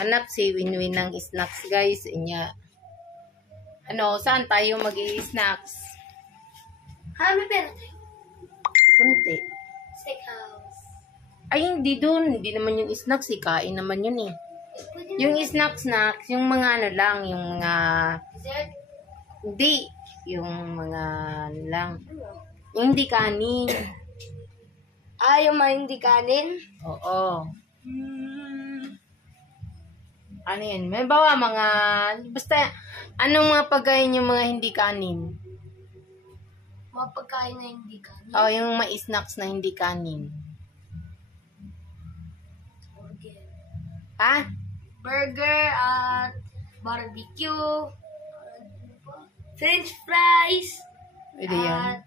Hanap si Winwin ng snacks, guys. Inya. Saan tayo mag-i-snacks? May pera tayo. Kunti. Steakhouse. Ay, hindi dun. Hindi naman yung snacks. Kain naman yun eh. Yung snacks, yung mga lang, yung mga... Dessert? Hindi. Yung mga lang. Yung hindi kanin. Yung mga hindi kanin? Oo. Ano yan? May bawa mga... Basta, anong mga pagkain yung mga hindi kanin? Mga pagkain na hindi kanin? Yung mga snacks na hindi kanin. Burger. Ha? Burger at barbecue. French fries. Pwede yan.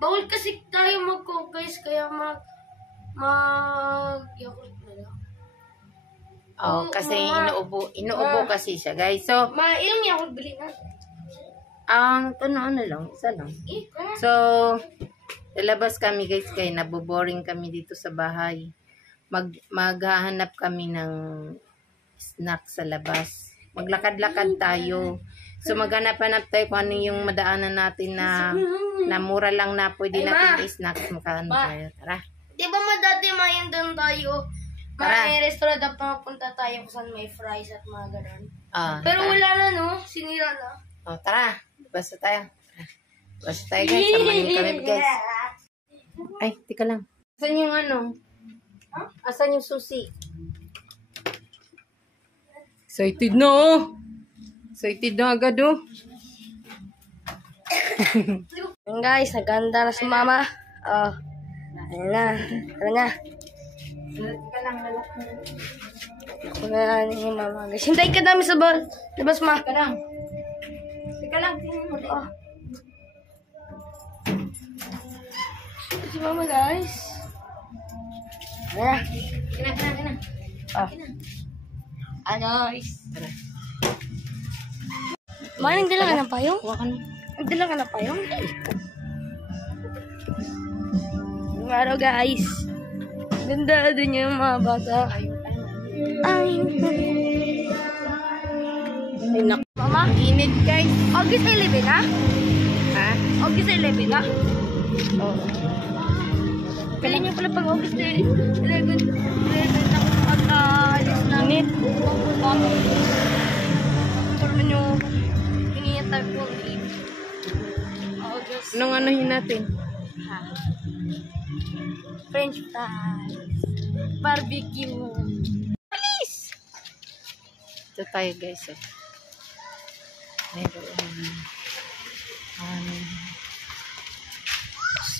Bawal kasi tayo mag-cookies kaya yakult na lang. Kasi inuubo kasi siya, guys. So, ilang yakult bili na? Ano lang, isa lang. So, lalabas kami, guys, kaya naboboring kami dito sa bahay. Maghahanap kami ng snack sa labas. Maglakad-lakad tayo. So, maghanap-hanap tayo kung ano yung madaanan natin na mura lang na pwede natin i-snacks. Makaano tayo. Tara. Di ba dati yung doon tayo? May restaurant na pumunta tayo kung saan may fries at mga ganun. Pero wala na, no? Sinira na. Tara. Basta tayo. Basta tayo, guys. Samahin niyo kami, guys. Ay, tika lang. Asan yung Asan yung susi? Excited na, Excited na agad, Guys, naganda na si mama. Ayun na. Tara na. Tika lang, lalak na. Ako na ni mama. Guys, hintayin ka namin sa labas, ma. Tika lang. Tika lang, tingnan mo. Si mama, guys. Tara. Kina. Guys. Ma, nagdala ka ng payong? Huwag ka na. Nagdala ka ng payong? Yung araw, guys. Ganda doon yung mga bata. Ay, naku. Mama? Init, guys. August 11 na? Ha? August 11 na? Oo. Pili niyo pala pag August 11 na kung mag-alis na. Init. Mama. Parang nyo, hiniyatag ko ang leave. August. Anong anuhin natin? French fries. Barbecue. Please! Ito tayo, guys.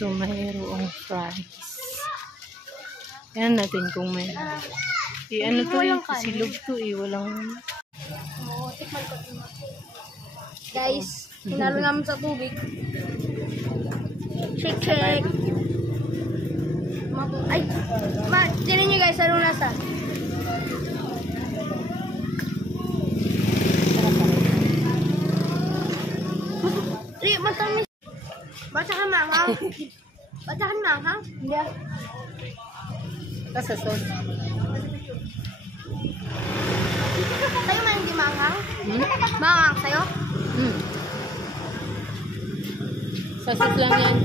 So, mayroong fries. Yan natin kung may... ano to silog to walang... Tikman ko. Guys, hinalo namin sa tubig. Shake. Ay, tinan nyo guys, anong nasa? Matamis. Bata ka manghang? Hindi. Kasi sauce. Sa'yo man hindi manghang? Manghang sa'yo? Sausage lang yan.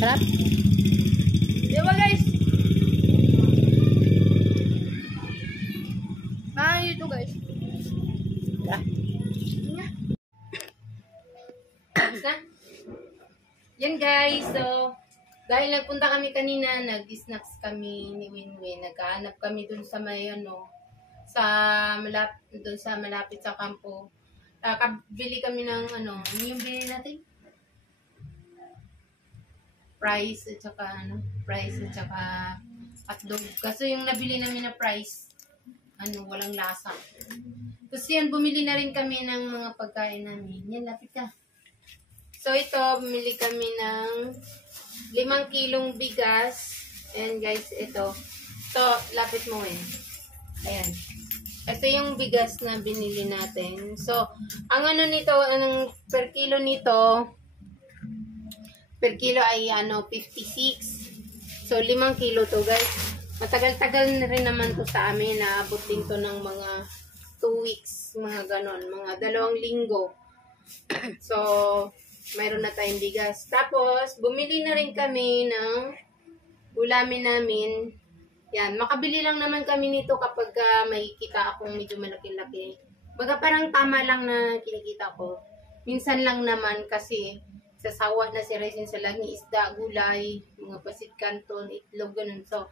Sarap? Diba guys? Manghang dito guys. Yan guys, so dahil nagpunta kami kanina, nag-snacks kami ni Winwin, nagkahanap kami dun sa may dun sa malapit sa kampo. Bili kami ng ano yung bili natin? Fries at saka hotdog. Kasi yung nabili namin na fries, walang lasa. Tapos yan, bumili na rin kami ng mga pagkain namin. Yan, lapit ka. So, ito, bumili kami ng 5 kilong bigas. Ayan, guys, ito. Ito, lapit mo Ayan. Ito yung bigas na binili natin. So, ang per kilo nito, per kilo ay 56. So, 5 kilo to, guys. Matagal-tagal na rin naman to sa amin. Naabot din to ng mga 2 weeks, mga ganon, mga 2 linggo. So, mayroon na tayong bigas. Tapos, bumili na rin kami ng ulamin namin. Yan, makabili lang naman kami nito kapag makikita akong medyo malaki-laki. Baga parang tama lang na kinikita ko. Minsan lang naman kasi sasawa na si Raisin sa laging isda, gulay, mga pasit canton, itlog, ganun. So,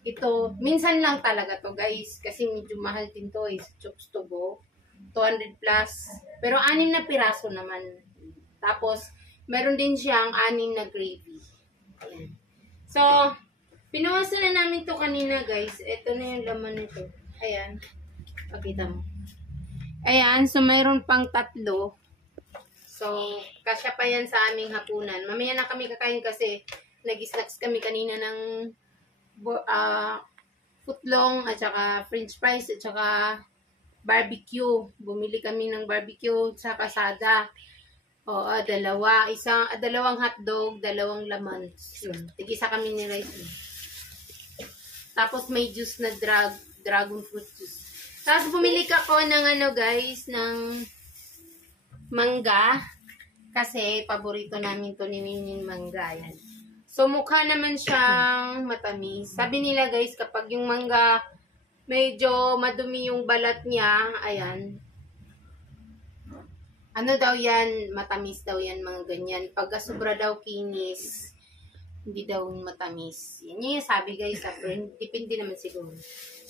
ito, minsan lang talaga to guys. Kasi medyo mahal din to sa Chokes to Go. 200 plus. Pero 6 na piraso naman. Tapos, meron din siyang 6 na gravy. Ayan. So, pinawasan na namin to kanina guys. Ito na yung laman nito. Ayan. Pakita mo. Ayan. So, mayroon pang 3. So, kasya pa yan sa aming hapunan. Mamaya na kami kakain kasi nag-snacks kami kanina ng footlong at saka french fries at saka barbecue. Bumili kami ng barbecue sa kasada. Oo, 2. 2 hotdog, 2 laman. Tig-isa kami ni Rice. Tapos may juice na dragon fruit juice. Tapos bumili ka ko ng guys, ng mangga. Kasi paborito namin to ni Minin mangga. Yan. So, mukha naman siyang matamis. Sabi nila guys, kapag yung mangga medyo madumi yung balat niya, ayan. Ano daw yan? Matamis daw yan, mga ganyan. Pagka sobra daw kinis, hindi daw matamis. Yan yung sabi guys, sa friend. Depende naman siguro.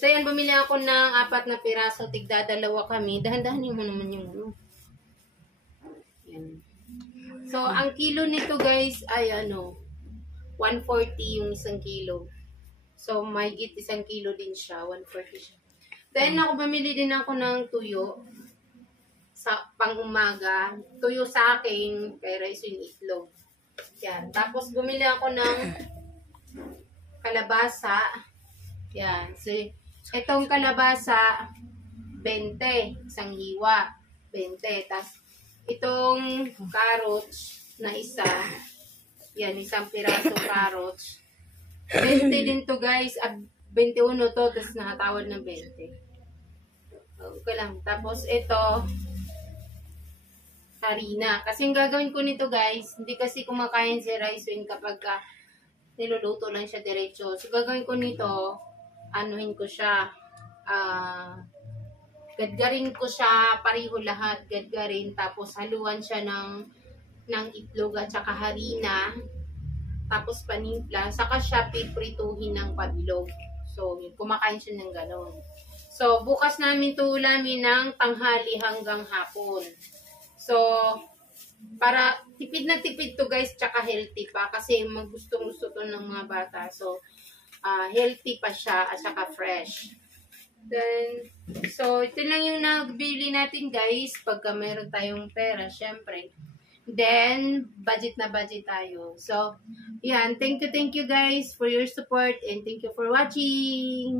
So, yan, bumili ako ng 4 na piraso. Tigda-2 kami. Dahan-dahan mo naman yung Yan. So, ang kilo nito guys ay 140 yung 1 kilo. So, mahigit 1 kilo din siya. 140 siya. Then, ako bumili din ako ng tuyo sa pang-umaga. Tuyo sa akin, kay Rice yung itlog. Yan. Tapos, bumili ako ng kalabasa. Yan. So, itong kalabasa, 20. Isang hiwa. 20. Tapos, itong carrots na isa, yan, 1 piraso carrots. 20 din to guys. 21 to, tapos nakatawad ng 20. Okay lang. Tapos ito, harina. Kasi yung gagawin ko nito guys, hindi kasi kumakain si Rice kapag niluluto lang siya diretso. So gagawin ko nito, anuhin ko siya, gadgarin ko siya, pareho lahat, gadgarin. Tapos haluan siya ng itlog at saka harina. Tapos panimpla, saka siya piprituhin ng pabilog. So, kumakain siya ng ganon. So, bukas namin ito ulamin ng tanghali hanggang hapon. So, para tipid na tipid to guys, tsaka healthy pa. Kasi gusto to ng mga bata. So, healthy pa siya at saka fresh. Then, so, ito lang yung nagbili natin guys. Pagka meron tayong pera, syempre. Then, budget na budget tayo. So, yan. Thank you guys for your support and thank you for watching.